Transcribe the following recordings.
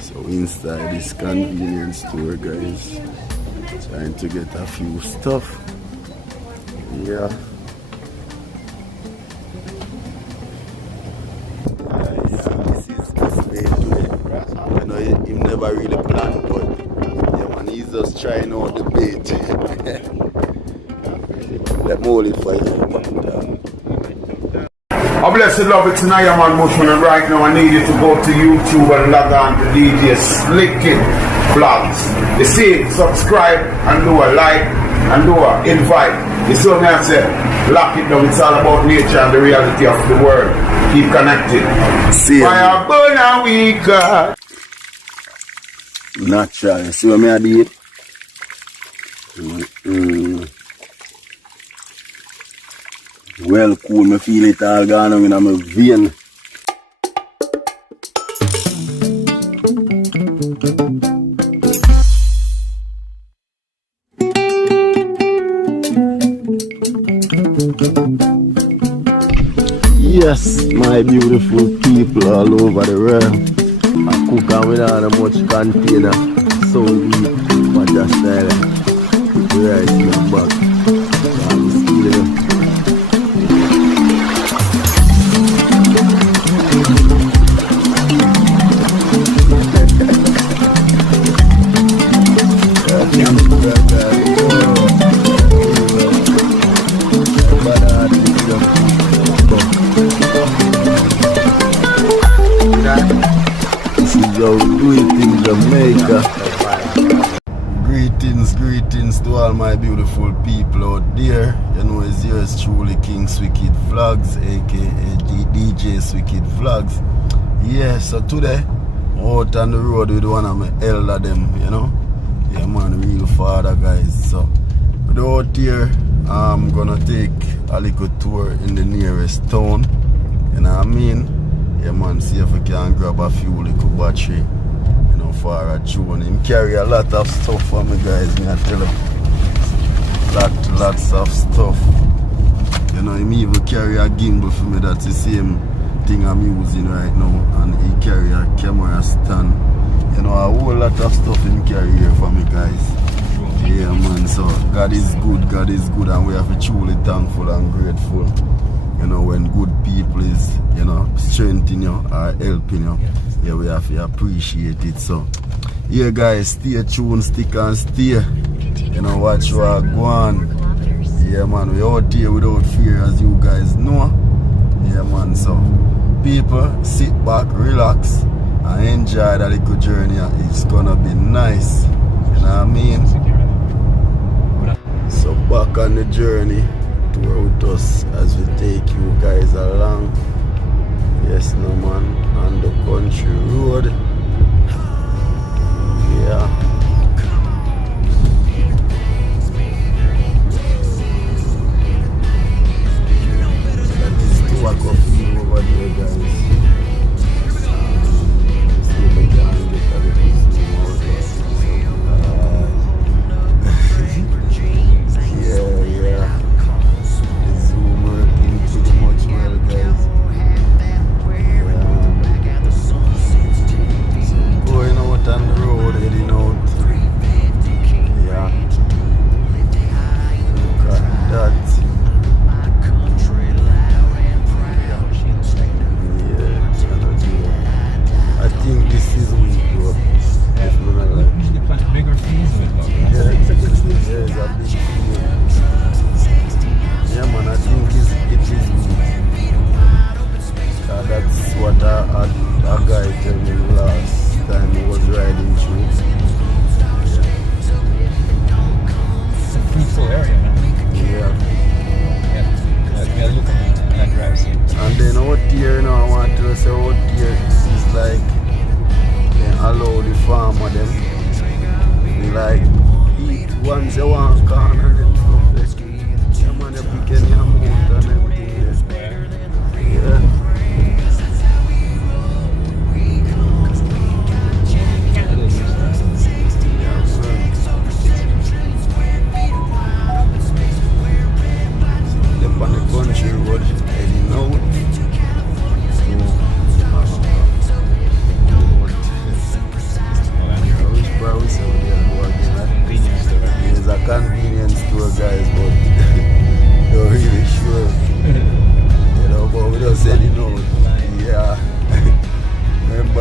So inside this convenience store, guys, trying to get a few stuff. Yeah. This is today. You know, he never really planned, but yeah, man, he's just trying out the bait. Let me hold it for you. I blessed love it tonight, I'm on Bushman, and right now I need you to go to YouTube and log on to DJ Slickit Vlogs. You see, subscribe and do a like and do a invite. You see what I say? Lock it down. It's all about nature and the reality of the world. Keep connected. See Fire burn and we got. Natural. You see what I did? Well cool, me feel it all gone on in my vein. Yes, my beautiful people all over the world. I cook and without much container. So deep, but just style. Right in the back. This is how we do it in Jamaica. Greetings to all my beautiful people out there. You know, it's yours truly, King Wicked Vlogs, aka DJ Wicked Vlogs. Yeah, so today, out on the road with one of my elder them, you know. Yeah, man, real father, guys. So, we're out here, I'm gonna take a little tour in the nearest town. You know what I mean? Yeah, man, see if we can grab a few little battery, you know, for a tune. Him carry a lot of stuff for me, guys, me I tell you. Lots of stuff. You know, him even carry a gimbal for me. That's the same thing I'm using right now. And he carry a camera stand. You know, a whole lot of stuff him carry here for me, guys. Yeah, man, so God is good, and we have to be truly thankful and grateful. You know, when good people is, you know, strengthening you or helping you, yeah, we have to appreciate it. So, yeah, guys, stay tuned, stick and stay. You know, watch what go on. Yeah, man, we out here without fear, as you guys know. Yeah, man, so people, sit back, relax, and enjoy that little journey. It's gonna be nice. You know what I mean? So, back on the journey. Tour with us as we take you guys along. Yes, no man, on the country road. Yeah. That is 2 o'clock over there, guys. See if I can get a little steam out there. Yeah. Zoom working pretty much well, guys. Going out on the road, heading out. Yeah. Look at that. Yeah, I think this is weak, bro. If you don't like. Usually plant bigger fields with them. Yeah, it's a big field. Yeah, man, I think it is good. That's what a guy told me last time he was riding through. It's a fruitful area, man. Yeah. Yeah, look at that drive scene. And then out here, you know, I want to say out here, this is like, they allow the farmer them, they like, eat once they want corn and them stuff. Yeah, man, you pick any amount and everything. Yeah. On the country road, heading out. So,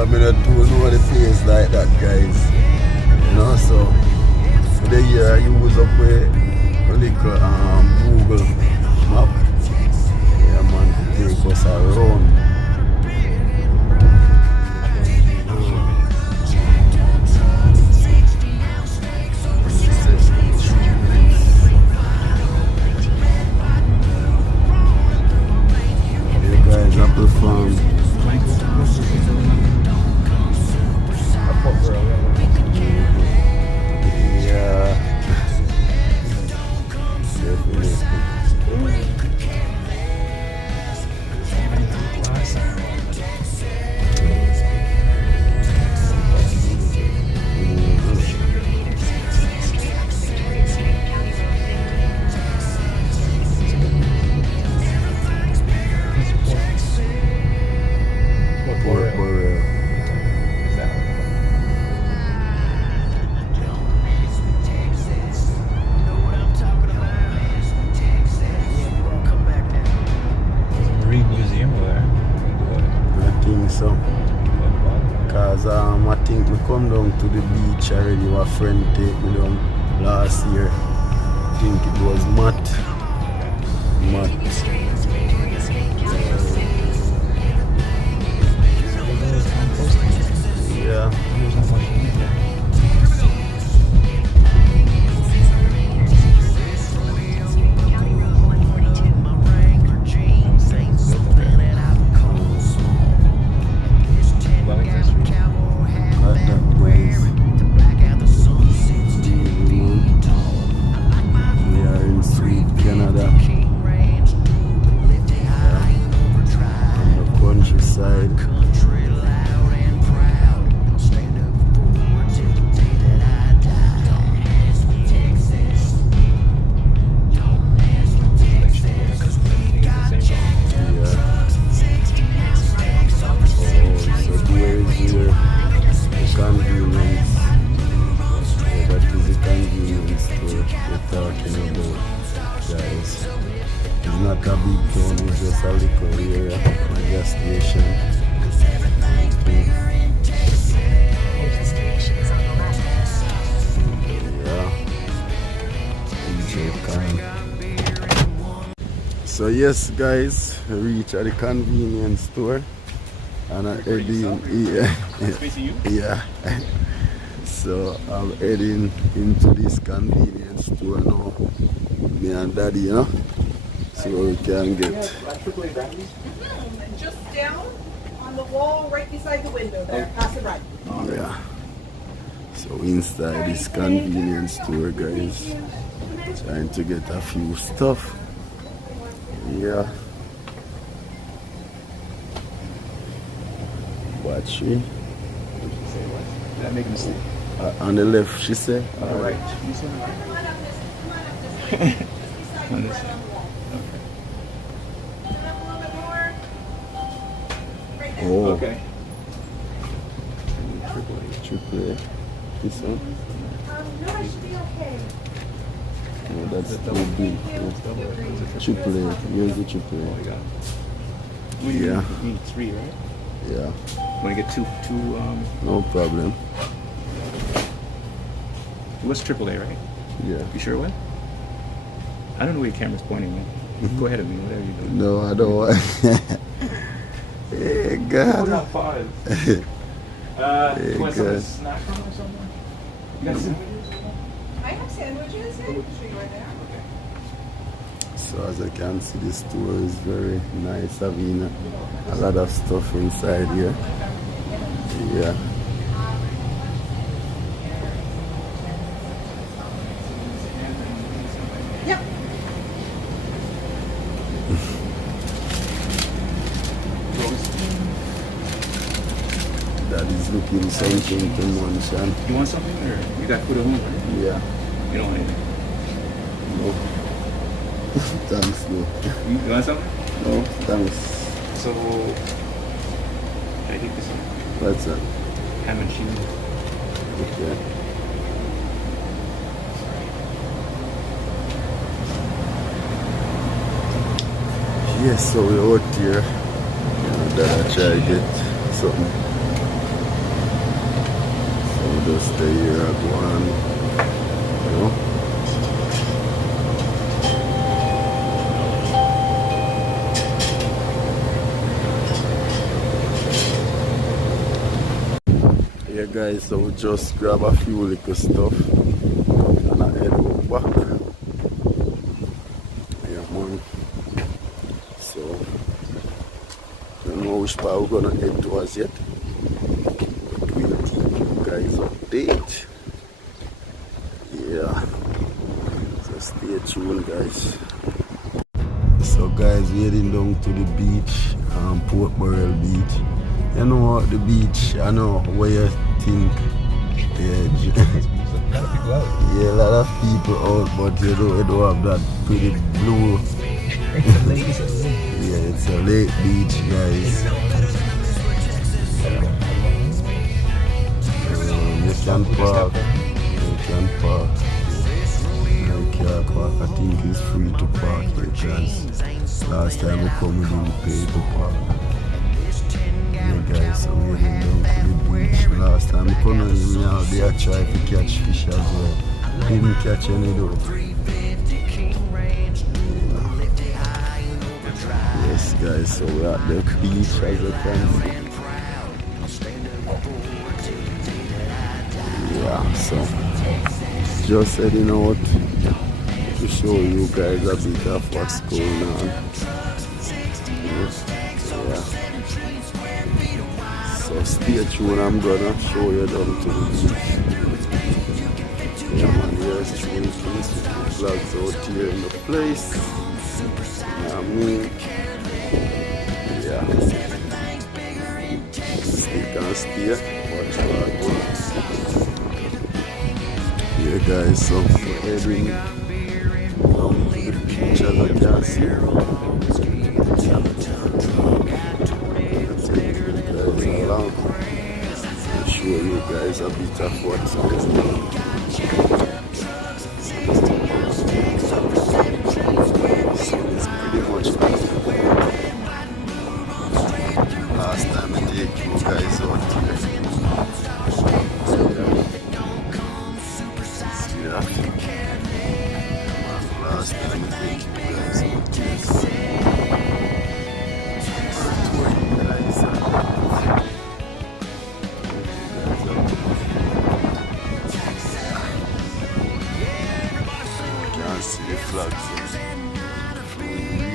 me not too know the place like that, guys. You know, so for the year I use up with a little Google map. Yeah, man, to take us around. Apple farm. Yeah. Definitely. I think we come down to the beach already. My friend take me down last year. I think it was Matt. Yeah. So yes guys, I reach at the convenience store and I'm heading yeah. So I'm heading into this convenience store now. Me and daddy, you know. So we can get just down on the wall right beside the window there, pass it right. Yeah. So inside this convenience store guys. Trying to get a few stuff. Yeah. Battery. Did I make a mistake? On the left, she said. On the right. On this side. Oh. Okay. Triple A. This one? No, I should be okay. No, that's too big. Triple A. Here's the triple A. Yeah. You need 3, right? Yeah. Want to get two No problem. it was AAA, right? Yeah. You sure what? I don't know where your camera's pointing, man. Go ahead of me, whatever you're doing. No, I don't want. Hey, God. Not 5. Hey, you want some God. snack from or something? You got sandwiches? I have sandwiches. I can show you right now. So as I can see, the store is very nice, having a lot of stuff inside here. Yeah. Yep. That is looking something to mention. You want something, or you got food at home, right? Yeah. You don't want anything? No. Thanks, no. You want something? No, thanks. So, should I take this one? What's that? Ham and cheese. Okay. Yes, so we're out here. That I try to get something. just stay here and go on, you know. Yeah guys, so we just grab a few little stuff and I head out back. Yeah man. So don't know which part we're gonna head towards yet. But we'll keep you guys update. Yeah. So stay tuned guys. So guys, we're heading down to the beach, Port Burrell Beach. You know what, the beach, I know where you think. Yeah, a lot of people out, but you don't have that pretty blue. Yeah, it's a lake beach, guys. You can park. You can park. You can park. I think it's free to park here because last time we come we didn't pay to park. Yeah guys, so we're heading down to the beach. Last time we couldn't even out there try to catch fish as well. Didn't catch any though. Yes guys, so we're at the beach as you can see. Yeah, so just heading out to show you guys a bit of what's going on. Yeah. So stay tuned, I'm gonna show you down to the beach. Yeah man, here's showing vlogs out here in the place. Yeah, me. Yeah. Stick and stay. Watch what goes. Yeah guys, so we're heading down to the beach as I can see. Along. I'll show you guys a bit of what's going on. It's pretty much last time I take you guys out here. See that? Last time I take you guys out here.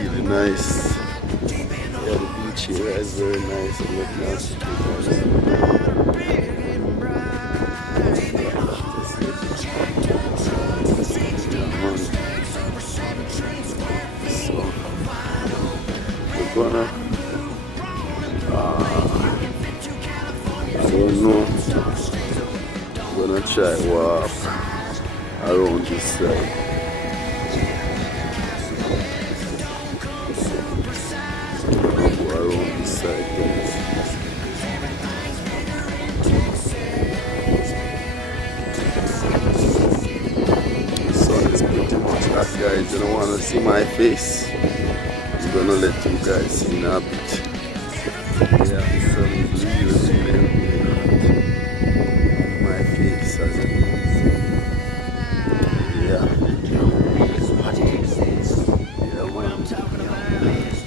Really nice. Yeah, the beach here is very nice and look nice. So we're gonna I don't know. I'm gonna try walk around this side. Guys, you don't want to see my face. I'm gonna let you guys see in a bit. Yeah, the sun is really hot. My face as it is. Yeah. Yeah, man.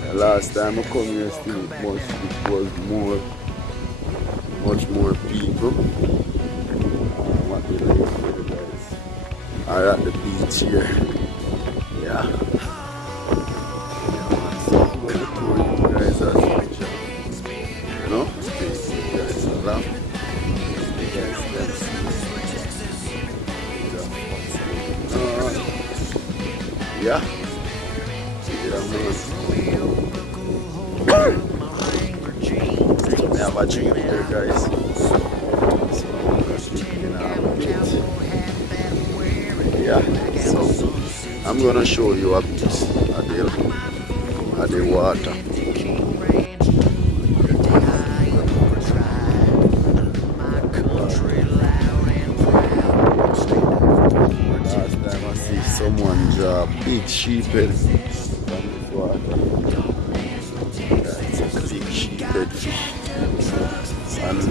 The last time I come here, still it was much more people. What we like here, guys. Are at the beach here. Yeah. So I'm going to tour you guys as usual. You know? Take you guys along. You guys can see. Yeah. So we have a dream here, guys. So I'm going to sleep in a bit. Yeah. So I'm gonna show you a bit of the water. Last time I see someone draw a big sheephead from this water. Yeah, it's a big sheephead fish. And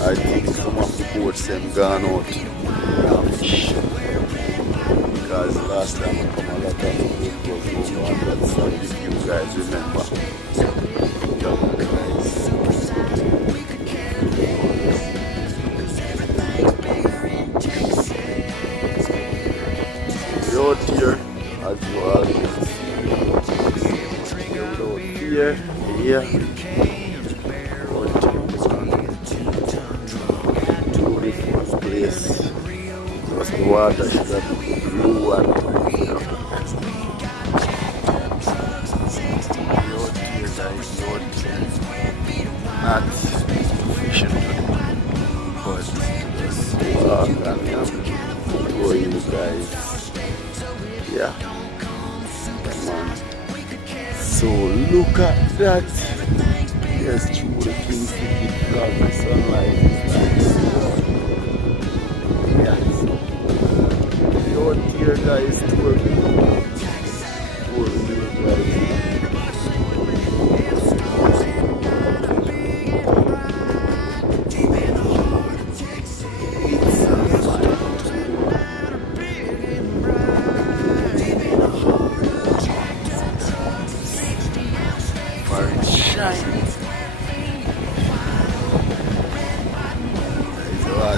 I think some of the boats them gone out fish. Because last time I come a lot of boat was over on that side, if you guys remember. Yeah, guys. We're out here as well. We're out here, yeah. Beautiful place. Because the water should have been blue and you know. Not fishing today, but just walk and for you guys. Yeah, man. So look at that. Yes, through the King's City, the sunlight is like yeah. You're out here, guys, tour you guys.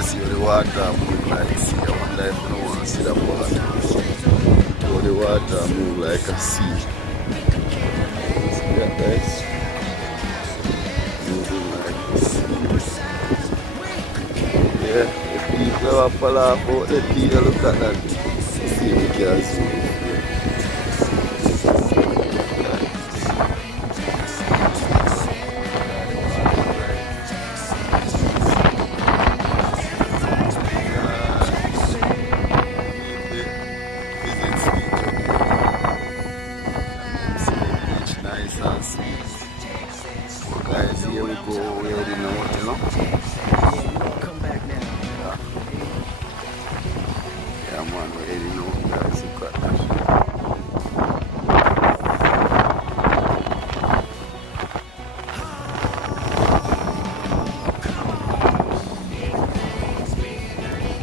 See the water move like sea. I wonder if no one see the water. So the water move like a sea. See that, guys? Moving like this. Yeah, the people have fall off out the pier. Look at that. See the cars move. Guys, here we go, we already know what, you know? Yeah, man, we already know, guys, look at that.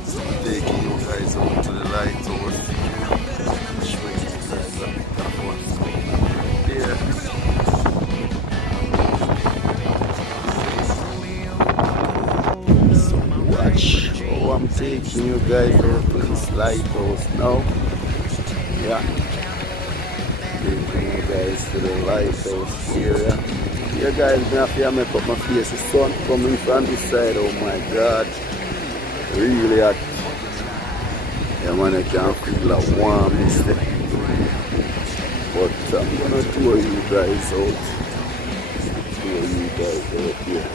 So I'm taking you guys over to the lighthouse. Showing you guys that one there. Oh, I'm taking you guys over to this lighthouse now. Yeah. Taking you guys to the lighthouse area. Yeah, guys, I have to make up my face. The sun coming from this side. Oh my god. Really hot. Yeah, man, I can feel a warmness there. But I'm gonna tour you guys out. Tour you guys out here.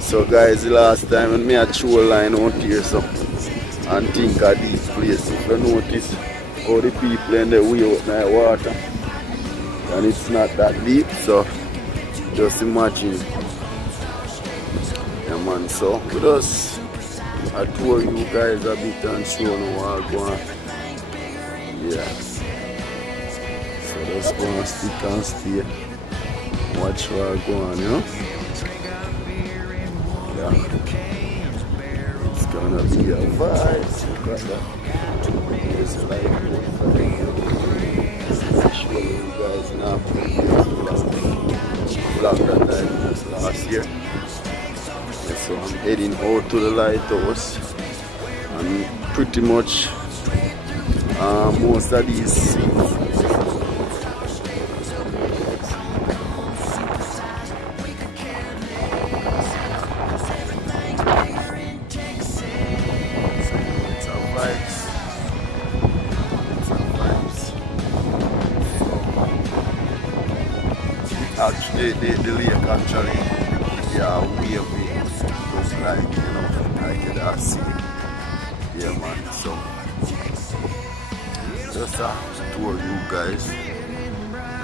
So guys, the last time when me a show line out here so and think of these places, if you notice all the people in the way out in the water and it's not that deep, so just imagine. Yeah man, so we just I tour you guys a bit and show you what I go on. Yeah. So just go and stick and stay. Watch what I go on, you know? Yeah. It's gonna be a vibe. Look at that. It's like show you guys now. Vlog that I just last year. So I'm heading out to the lighthouse and pretty much most of these actually the lake actually yeah wavy just like you know like that sea. Yeah man, so just tour you guys you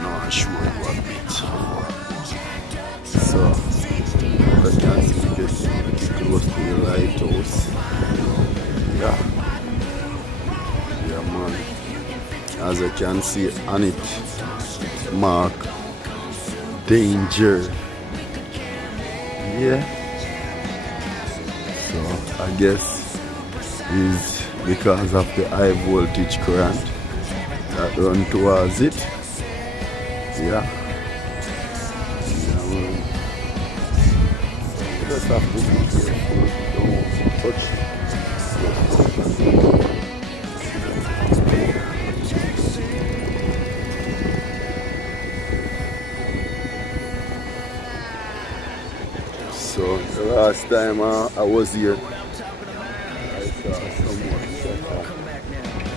know and show you a bit. So I can see this close to the lighthouse. Yeah. Yeah man. As I can see on it mark danger. Yeah. So I guess is because of the high voltage current that run towards it. Yeah. You just have to be careful. Don't touch. So the last time I was here, I saw someone set a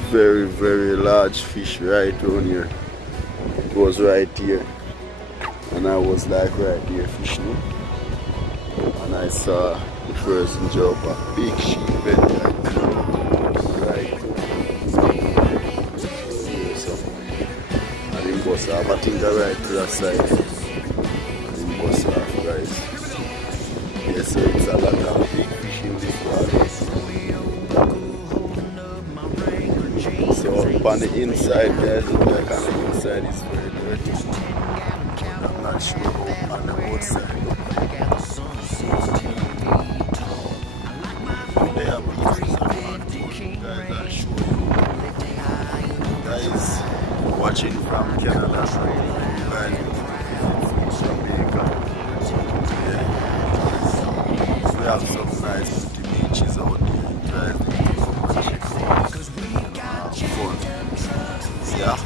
very, very large fish right around here. It was right here. And I was like right here fishing. And I saw the person jump a big sheep head right. So I didn't bust off. I think I right to that side. I didn't bust off, guys. Yes, so it's a lot of big fish in this water. So up on the inside, guys, like on the inside is very dirty. I'm not sure how on the outside. They have pieces of hardwood, guys, I'll show you. Guys, watching from Canada, guys, Jamaica. We have some nice beaches out there, guys. Fun. Yeah.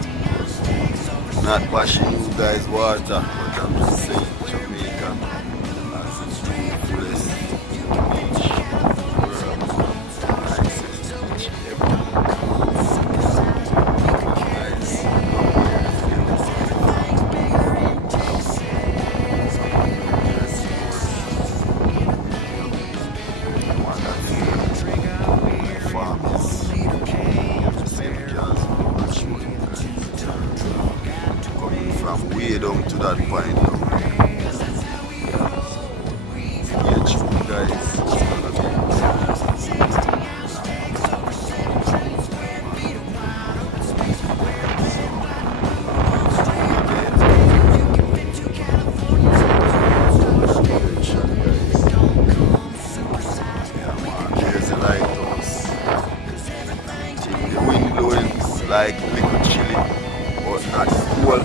Not bashing you guys' water, but I'm just saying Jamaica has its fullest beach. Nicest beach ever. Way down to that point down there. Yeah, true, guys. There's a lighthouse. The wind blowing like liquid chili, but not cool.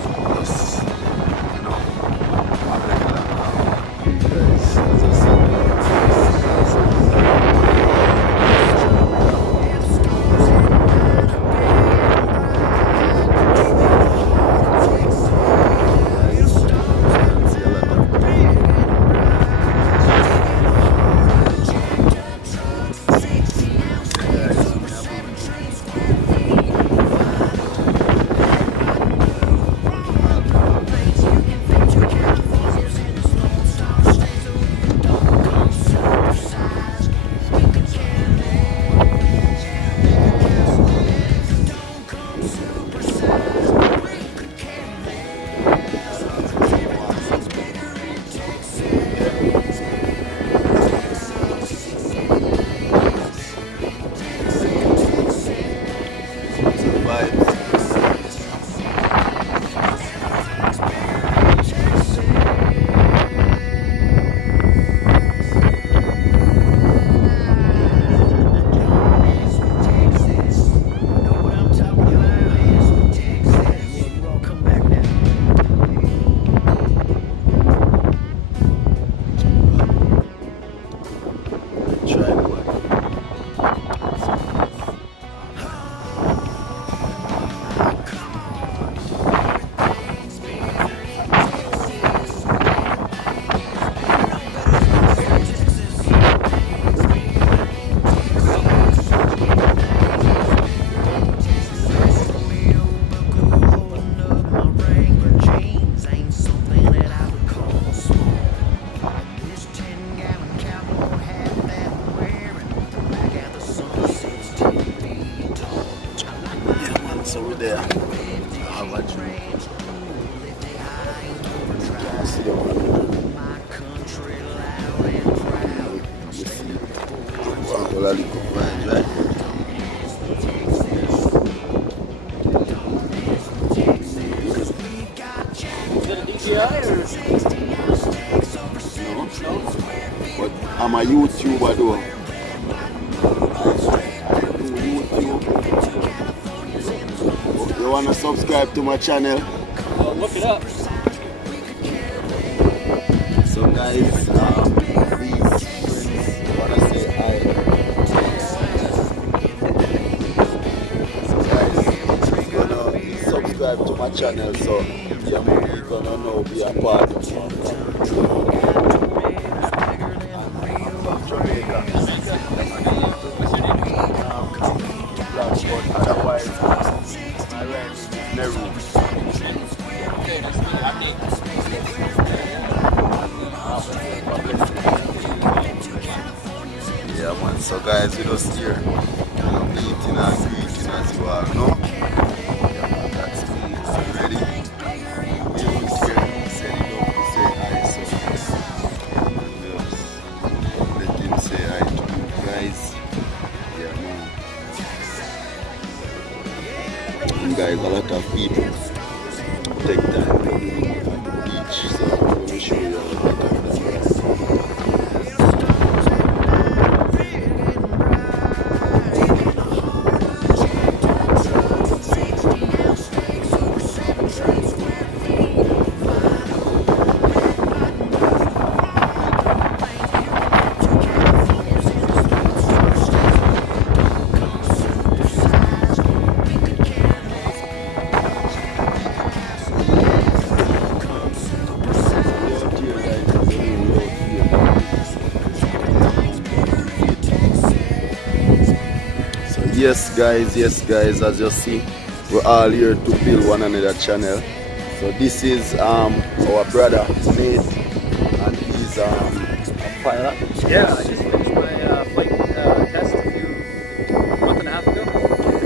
So we're there. How about you? But I'm a YouTuber though. You wanna subscribe to my channel? Well, look it up. So guys, please friends, wanna say hi. So guys, you're gonna subscribe to my channel so you're gonna know be a part of my family. I'm from Jamaica. But otherwise, my ranch is Neru. Yeah man, so guys, we just here meeting and greeting as you all know. Yeah man, that's me. So ready? We was here setting up to say hi, so let him say hi to you guys. Yeah man. And guys, a lot of people take time to do at the beach, so I'm going to show you a lot of that. Yes guys, as you see, we're all here to build one another channel. So this is our brother Nate, and he's a pilot. Yeah, I just finished my flight test a month and a half ago.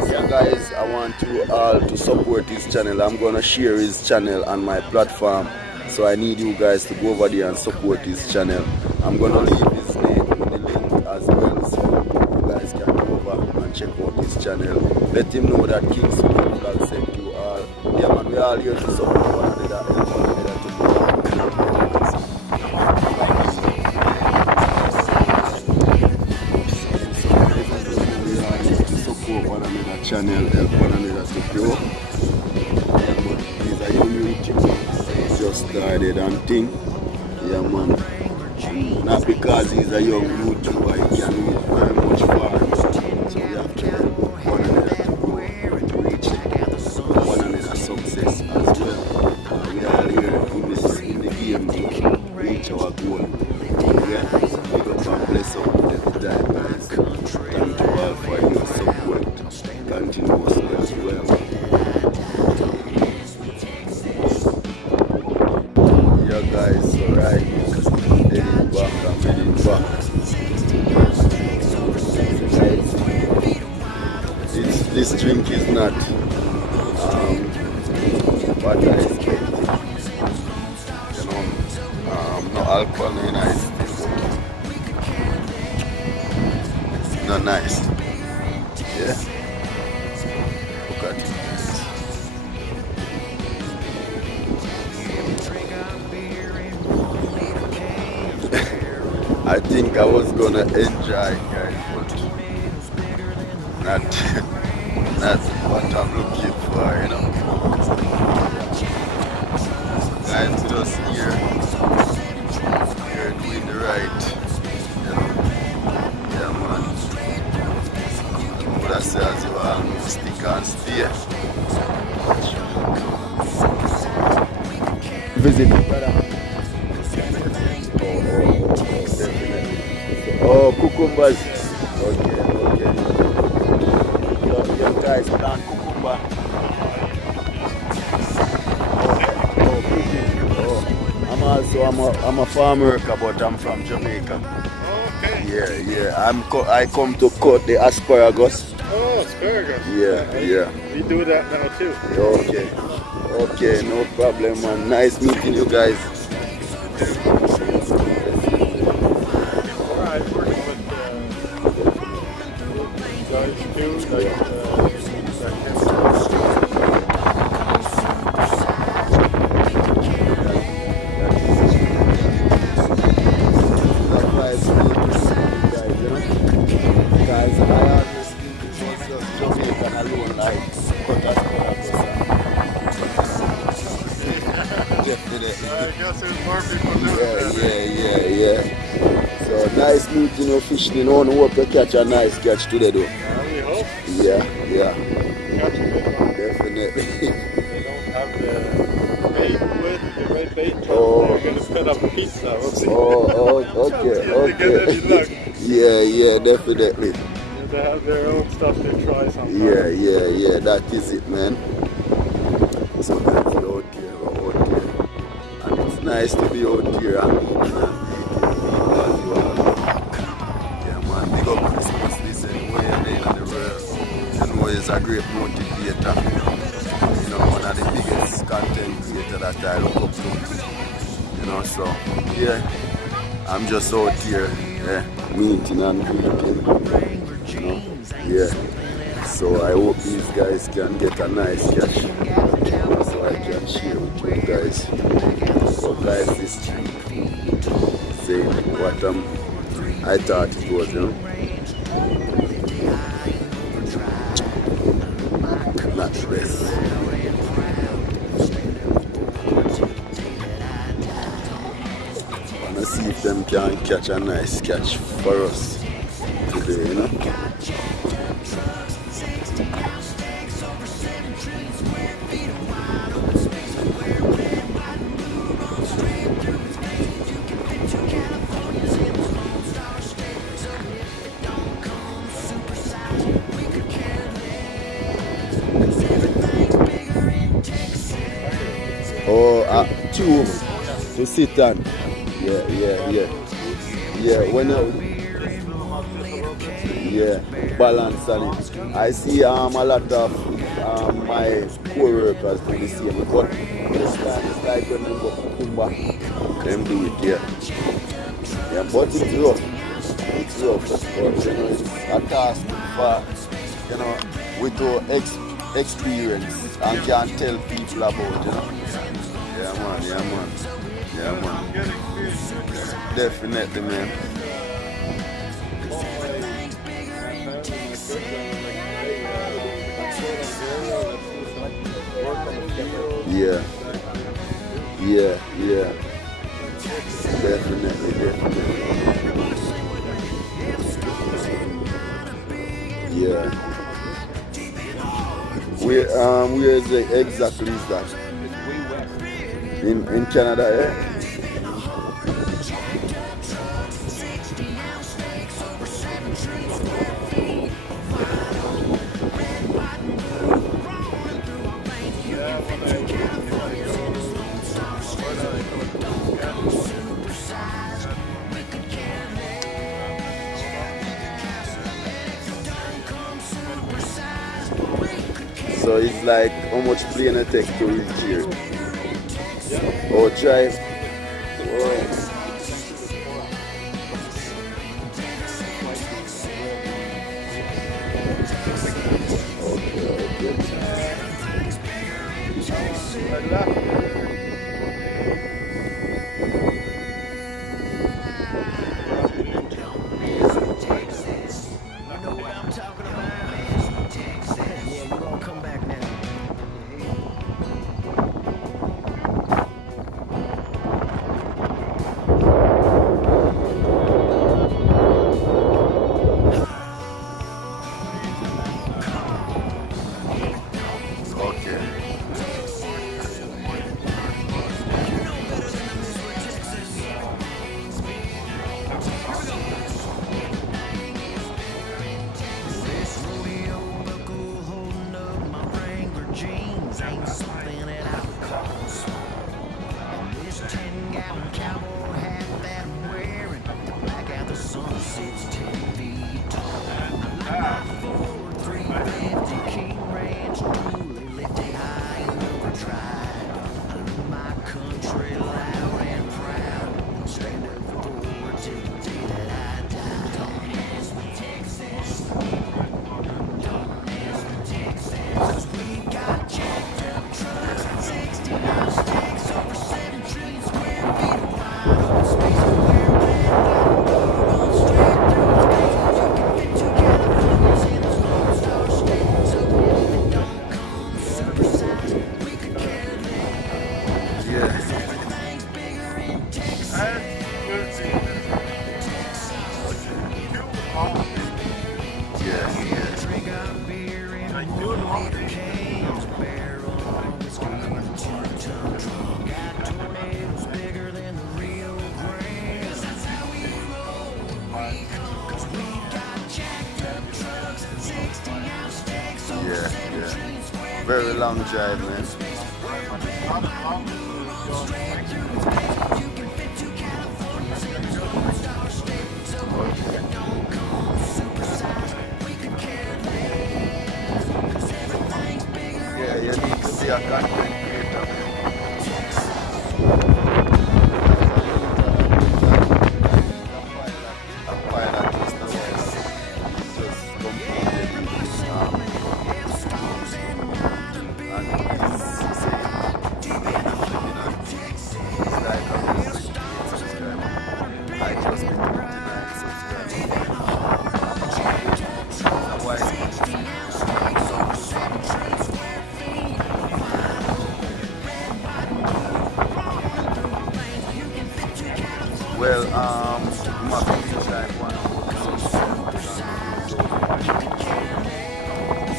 So guys, I want you all to support his channel. I'm gonna share his channel on my platform, so I need you guys to go over there and support his channel. I'm gonna leave his name in the link as well, so you guys can go over and check out his channel. Let him know that King's Vlog sent you all. Yeah man, we all here to support one another, help one another to grow. We all need to support one another channel, help one another to grow. Yeah man, he's a young YouTuber, just started and thing. Yeah man, not because he's a young YouTuber, he can do very much far. So we have to help one another to grow, to reach one another success as well. We are here in the game to reach our goal. Yeah, we got to bless up with every time, guys. Thank you all for your support continuously as well. Yeah guys, alright. Heading back, I'm heading back. This drink is not what I expect. You know, no alcohol, no nice. Not nice. Yeah. Look at it. I think I was gonna enjoy, guys, but not what I'm looking for, you know. Guys, just here doing the right, you know. Yeah, man. But I say as you all stick and stay. Visit the brother. Oh, cucumbers. Okay. You guys plant cucumber. I'm a farm worker, but I'm from Jamaica. Okay. Yeah. I come to cut the asparagus. Oh, asparagus. Yeah. We do that now too. Okay, no problem, man. Nice meeting you guys. Alright, working with guys too, like Guys, I always think it was just Jamaican alone, like cut us definitely. I guess there's more people doing that. Yeah. So nice meeting you fishing. I hope you catch a nice catch today though. We hope. Yeah. Catch a good one. Definitely. They don't have the bait with the right bait. Oh. They're going to set up pizza. We'll see. Okay. To get any luck. Yeah, definitely. They have their own stuff to try sometimes. Yeah, that is it, man. So guys, we're out here. And it's nice to be out here and meeting and yeah, man, big up Christmas this anyway, and then the world. You know, it's a great motivator. You know, one of the biggest content creator that I look up to. You know, so yeah, I'm just out here, meeting and greeting. You know, yeah. So I hope these guys can get a nice catch, so I can share with you guys. So guys, this saying what I thought it was, you know. Not the best. Wanna see if them can catch a nice catch for us today, you know. Two to sit on. Yeah, when balance on it. I see a lot of my co-workers do the same, but this time it's like when they go to Kumba, them do it, yeah, but it's rough, but you know, it's a task for, you know, with your experience and can tell people about, you know. Yeah man. Definitely, man. Yeah. Definitely. Yeah. Where is it exactly is that? In Canada, yeah? So it's like how much plane it take to reach here? Or drive? Yeah. Very long drive, man. Yeah, you need to see a content creator. A pilot just a while. Just completed and he's saying he's like a subscriber. I just been 29 subscribers. Well, my business like one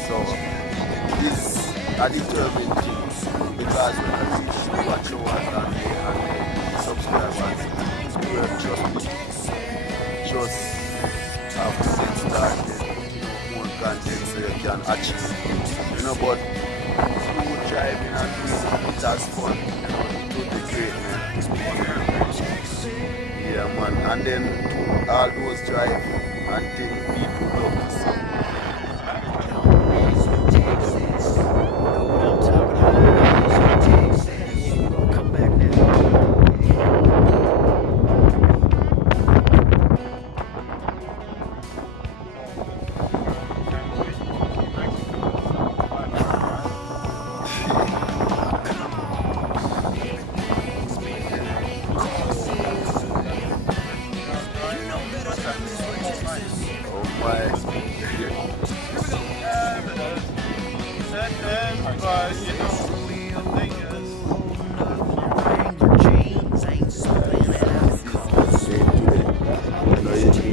so this a determined thing because when I reach watch hours and subscribers will just have to get started, more content so you can achieve. But you driving and doing it as fun, it would be great, man. Yeah, man, and then all those drive and things people love to see.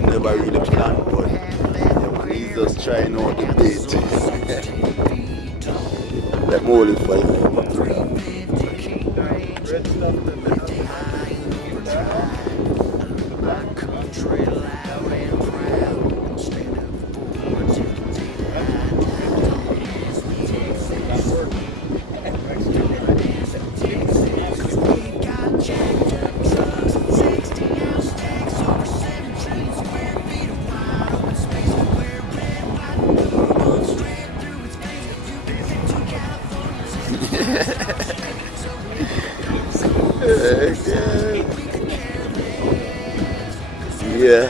Never really planned, but yeah, man, he's just trying out the bait. Let me hold it for you. Red stuff. Yeah.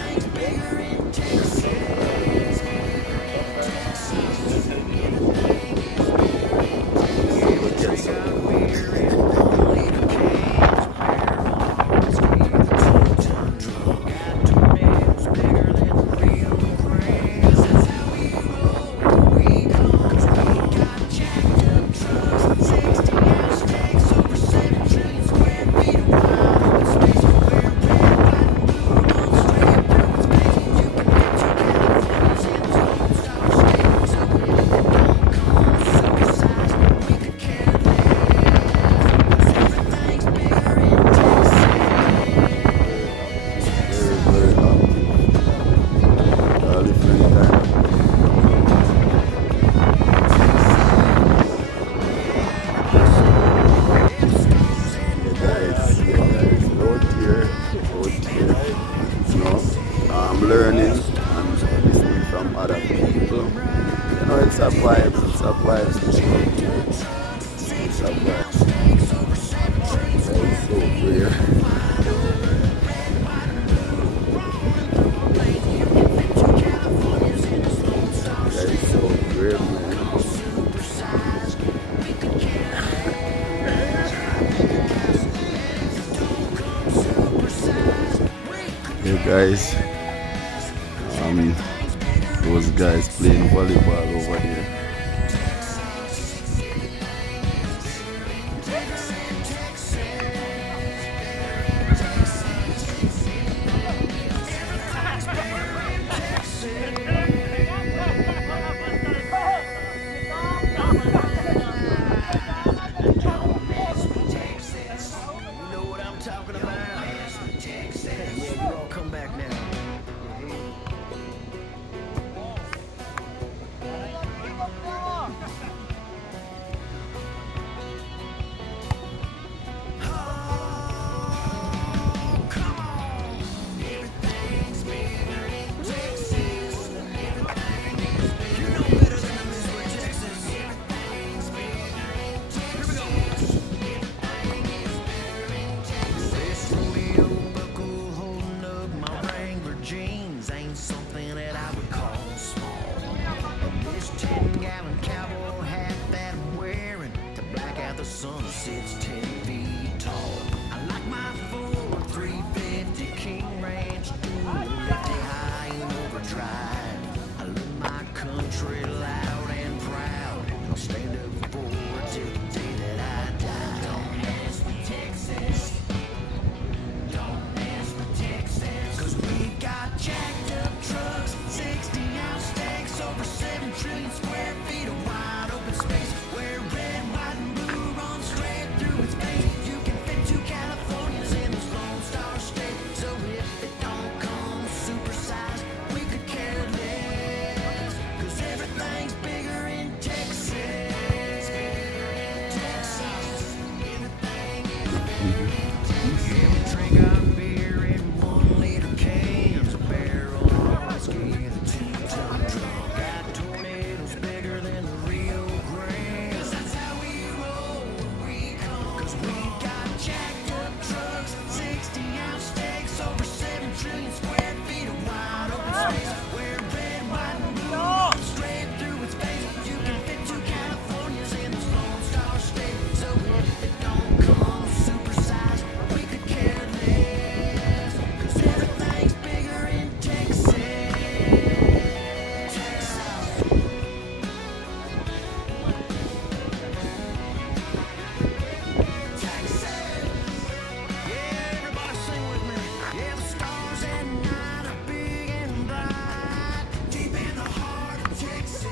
Learning and listening from other people. It's a vibe, it's a vibe. It's a vibe. It's so weird. That is so weird, man. Hey guys. Those guys playing volleyball over there. sun sits 10 feet tall. I like my 350 King Ranch, 250 high in overdrive. I live my country loud and proud. I'll stand up for it till the day that I die. Don't mess with Texas. Don't mess with Texas. 'Cause we got jacked up trucks, 60-ounce steaks, over 7 trillion square feet of wide open space, where red, white, and blue run straight through its veins. You can fit 2 Californias in this Lone Star State. So if it don't come supersized, we could care less. 'Cause everything's bigger in Texas. Texas, everything is bigger in Texas. Yeah, we drink our beer in 1-liter cans, a barrel of whiskey and a 2-ton drum. Got tornadoes bigger than the Rio Grande. 'Cause that's how we roll when we come. 'Cause we got jacked up trucks, 60-ounce steaks, over 7 trillion square feet of wide open space, where red, white, and blue run straight through its veins. You can fit 2 Californias in this Lone Star State. So if it don't come supersized, we could care less. 'Cause everything's bigger in Texas. Texas. Yeah, everybody sing with me. Yeah, the stars at night are big and bright, deep in the heart of Texas.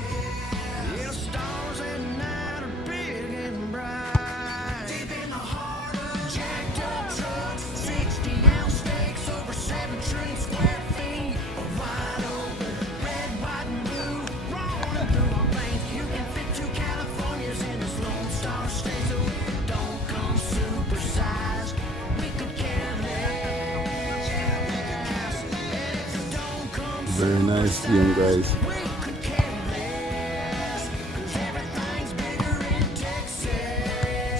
Yeah, the stars at night are big and bright, deep in the heart of jacked up trucks, 60-ounce steaks, over 7 trillion square feet of wide open, red, white, and blue, rolling through our veins. You can fit 2 Californias in this Lone Star State. So if it don't come supersized, we could care less. And if it don't come Very nice game, guys. we could care less. 'Cause everything's bigger in Texas.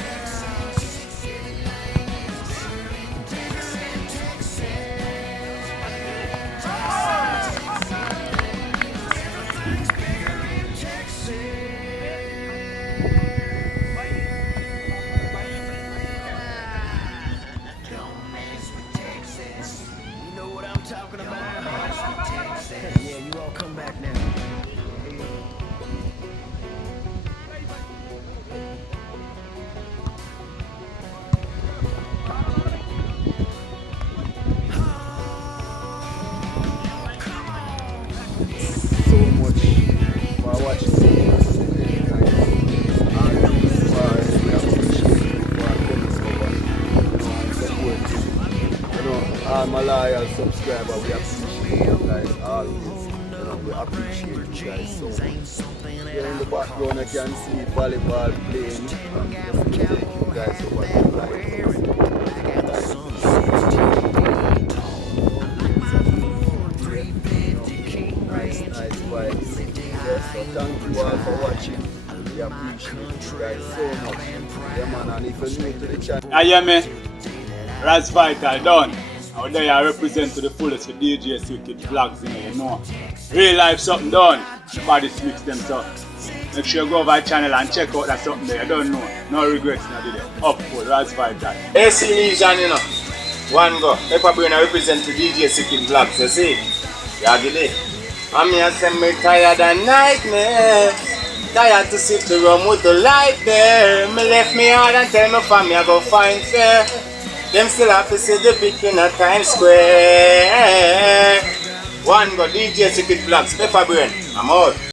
Texas. Everything is bigger in Texas. Everything's bigger in Texas. Don't mess with Texas. You know what I'm talking about? Yeah, you all come back now. So much for watching this video, guys. And we appreciate you for coming over, and supporting. All my loyal subscribers, we appreciate you guys always. We appreciate you guys so much. Here in the background, I can see volleyball playing. Thank you guys so much for liking. Nice vibes. Yes, so thank you all for watching. We appreciate you guys so much. Yeah, man, and if you're new to the channel, I hear me. Raz Vital done. Out there I represent to the fullest for DJ Wicked Vlogs, you know. Real life something done. Bodies mix them so. Make sure you go over our channel and check out that something there. You don't know. No regrets now did it. Up full, Raz Vital. Hey, see Legion, you know. One go. Pepper Brain I represent to DJ Wicked Vlogs, you see? Yeah, get it. I'm here saying me tired and nightmare. Tired to sit the room with the light there. Me left me hard and tell me family I go find fair. Them still have to see the pic in a Times Square. One go DJ Wicked Vlogs, Pepper Brain. I'm out.